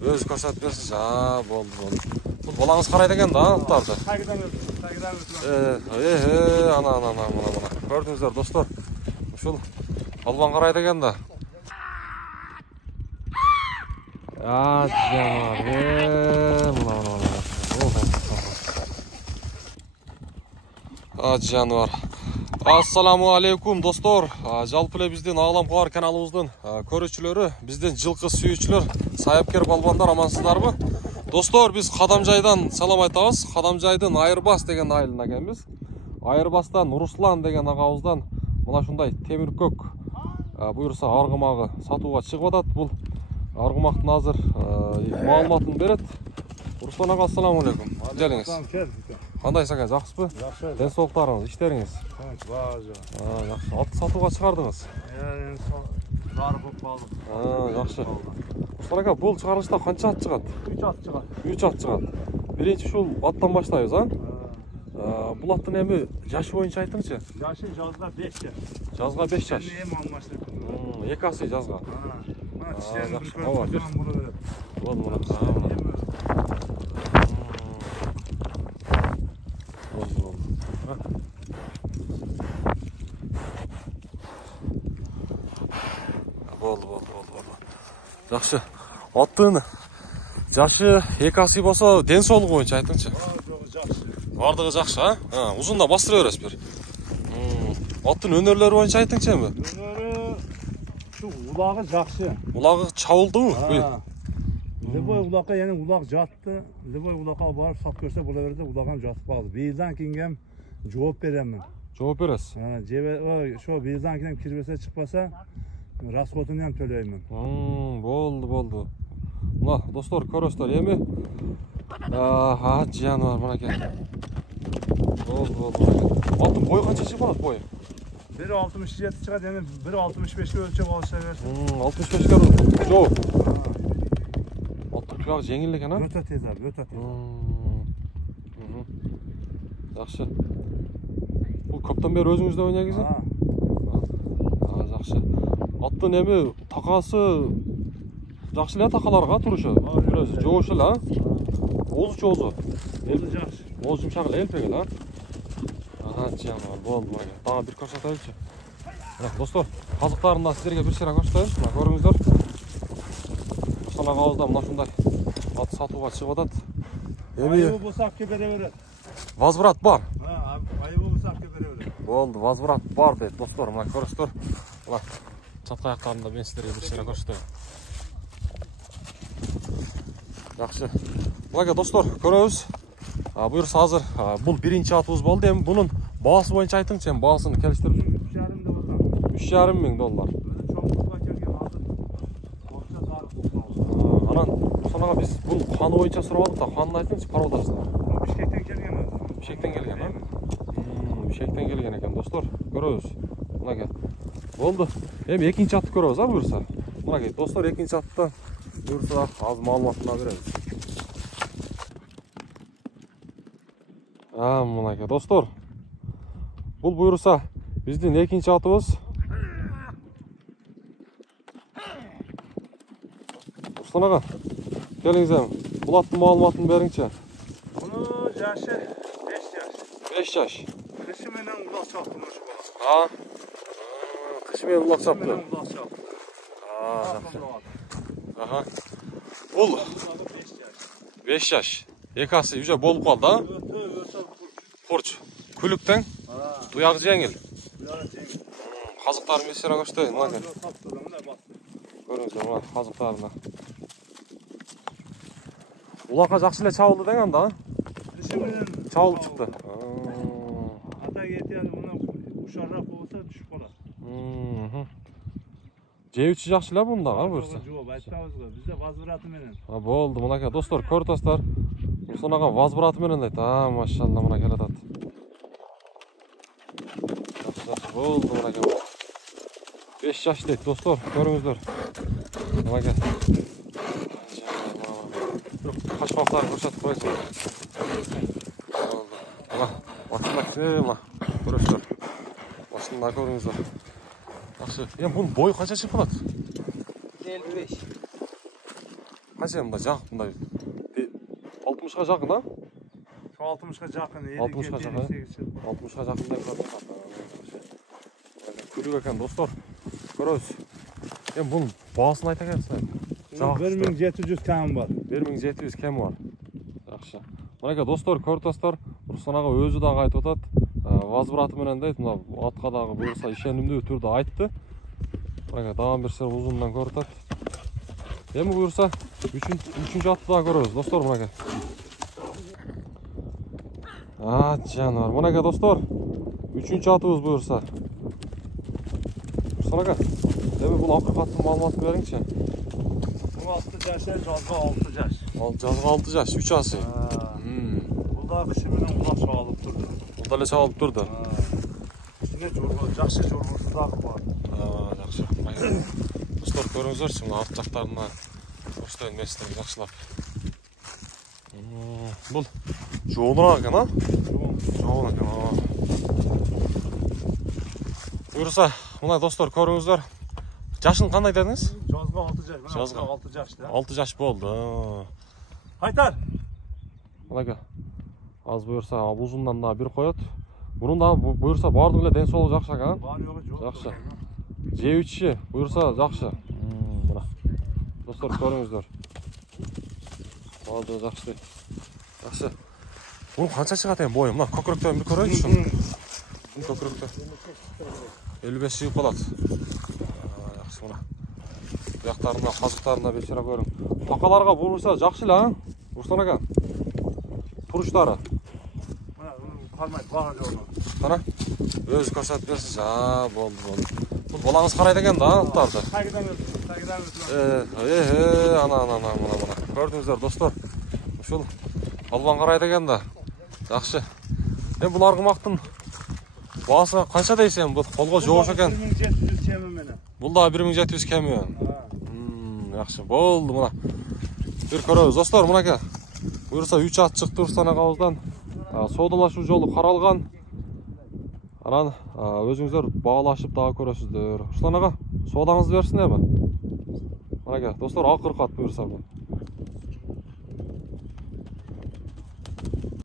Өзі көрсетіп берсінші. Болды. Бұл балаңыз қарайды екен да, ұлттарды. Қайғыдан өтті. Ана. Көрдіңіздер, достар. Шул балбан қарайды екен да. Жануар. Ассаламу алейкум, достор. Жалпылы бізден Ағлам Қуар каналымыздың көрушілері, бізден жылқы сүйүүчүлөр, саяпкер балбандар амансыздар бы? Достор, біз Қадамжайдан салам айтабыз. Қадамжайдың Айырбас деген айылына келбиз. Айырбастан Руслан деген ағабыздан мына шундай темиркөк буйрса аргымагы сатууга чыгып атат. Бул аргымактын азыр маалыматын берет. Руслан ага, ассаламу алейкум. Келиңиз. Кандай сага, жакшысызбы? Жакшы. Ден соолуктарыңыз, иштериңиз? Жакшы. Жакшы. Атты сатууга чыгардыңыз? Зары көп калды. Жакшы. Руслан ага, бул чыгарылышта канча ат чыгат? 3 ат чыгат. 3 ат чыгат. Биринчи ушул аттан баштайбыз, Бул аттын эми жашы боюнча айтыңчы. Жашы жазга 5 жаш. Жазга 5 жаш. Эми алмаштырып. Эки асы жазга. Мына тиштерин жакшы. бір көрүп буну берет. Болду, мына. Болду. Жакшы. Аттын жашы эки асы болсо, ден соолугу боюнча айтыңчы. Бардыгы жакшы, Узунда бастыра бересиз бир. Аттын өнөрлөрү боюнча айтыңчы эми. Өнөрү шу улагы жакшы. Улагы чабылдыбы? Любой улакка, яны улак жатты. Любой улакка барып сап көрсө була берде, улаган жатып калды. Бийилдан кийин жооп беремин. Жооп бересиз? Ошо бийилдан кийин кирбесе чыкпаса, расходун ham төлөймүн. Болду. Мына достор, көрөсүздөр эми. Жануар мына кел. Болду. Аттын бою канча чыгып атат, бою? 1.67 чыгат, эми 1.65 өлчөп алыша берсин. 65ге жоо. Аттын туягы жеңил экен, Өтө тез, өтө тез. Жакшы. Бул көптөн бери өзүңүздө ойнойсуз? Жакшы. Аттын эми такасы жакшы эле, такаларга турушу. Өзү жоошу эле, Оозу. Өзү жакшы. Ооз жумшак эле, элпек эле, Жануар, болду. Дагы бир көрсөтөйүнчү. Достор, казыктарын да сиздерге бир сыйра көрсөтөйүнчү. Мына көрүңүздөр. Руслан агабызда мына ушундай ат сатууга чыгып атат. Айыбы болсо акча бере берет. Возврат бар. Айыбы болсо акча бере берет. Болду, возврат бар дейт, достор. Мына көрүңүздөр. Мына чатка аяктарында мен сиздерге бир сыйра көрсөтөйүн. Жакшы. Мына достор, көрөбүз. Буйрса азыр бул биринчи атыбыз болду. Эми бунун баасы боюнча айтыңчы, эми баасын келиштирип. 3,5 деп атам. $3,500. Чоңдукка келген азыр. Орта зары болду. Анан Руслан биз бул каны боюнча сурабадык да, канын айтыңчы, пародасына. Бишкектен келген өзү. Бишкектен келген, Бишкектен келген экен, достор. Көрөбүз. Мына кел. Болду. Эми экинчи атты көрөбүз, буйрса. Мына кел, достор, экинчи аттан буйрса аз маалыматын беребиз. Мына кел, достор. Бул буйрса биздин экинчи атыбыз. Руслан ага, келиңиз эми. Бул аттын маалыматын бериңчи. Бунун жашы 5 жаш. 5 жаш. Кышы менен улак чаптым ошо бала. Кышы менен улак чапты. Жакшы. Бул 5 жаш. Эки асы уже болуп калды, Курч. Күлүктен? Туягы жеңил. Казыктарын бир сыйра көрсөтөйүн, мына кел. Көрүңүздөр, мына казыктарына. Улакка жакшы эле чабылды деген анда, Кышы менен чабылып чыкты. Ата кетип мына ушарак болсо түшүп калат. Жебичи жакшы эле бундагы, буйрса. Жок, айтабыз го, бизде возвраты менен. Болду, мына кел, достор, көрүп атасыздар. Руслан ага возвраты менен дейт. Машалла, мына келе атат. Болду, мына кел. 5 жаш дейт, достор, көрүңүздөр. Мына кел. Качмактарын көрсөтүп коесуң. Болду. Мына, башында көрөсүздөр. Башында көрүңүздөр. Жакшы. Бунун бою канча чыгып калат? 55. Қанша мында жақын мында 60-ға жақын а? 60'a жақын. 60'ға жақын. 60'ға жақындай тұрады. Көрік екен достар. Көріңіз. Енді бұның бағасын айта кетсін. 1700 кем бар. 1700 кем бар. Жақсы. Мынакей достар, көртастар, Руслан аға өзі дағы айтып отады. Возвраты менен дейді, мына атқа дағы бұйырса ишенимдүү түрдө айтты. Мынакей дагы бир сер узундан көрүп атат. Эми буюрса үчүнчү атты да көрөбүз достор, мынакей. Жанар, мынакей достор, үчүнчү атыбыз буюрса. Руслан ага, эми бул акыйкаттын маалыматын бериңчи. Бул 6 жаш, жазга 6 жаш. Жазга 6 жаш, 3 асы. Бул да киши менен улак чагылып турду. Бул деле чагылып турду. Кичине жорго, жакшы жоргосу дагы бар. Жакшы. Достор, көрүңүзөрчү, мына арт жактарына Оштойн местерин жакшылап. Бул жоонураак экен, а? Жоон экен. Буюрса, мына достор, көрүңүздөр. Жашын кандай дедиңиз? Жазга 6 жаш. Жазга 6 жаш да. 6 жаш болду. Кайтар. Мынакей. Аз буюрса, узундан да бир коет. Мунун да буюрса баардык эле ден соолугу жакшы экен. Бар жогу жок. Жакшы. Жеп ичиши буюрса жакшы. Мына. Достор, көрүңүздөр. Болду, жакшы. Жакшы. Бул канча чыгат экен бою? Мына көкүрөктөн бир көрөйүнчү. Көкүрөктө 55 чыгып калат. Жакшы мына. Бияктарына, казыктарына бечара көрүң. Такаларга буюрса жакшы эле, а? Руслан ага. Туруштары. Мына кармай бага жогу. Кара. Өзү көрсөтүп берсиңиз. Болду. Бул балаңыз карайт экен да, аттарды. Тагыдан. Ана. Көрдүңүздөр достор. Ушул балбан карайт экен да. Жакшы. Эми бул аргымактын баасы канча дейсен? Бул колго жоош экен. 1700 кеми менен. Бул да 1700 кеми. Жакшы. Болду мына. Бир көрөбүз достор, мынакей. Буюрса 3 ат чыкты Руслан агабыздан. Соодалашуу жолу каралган. Анан өзүңүздөр баалашып дагы көрөсүздөр. Руслан ага, соодаңызды берсин эми. Мынакей достор, акыркат буюрса бул.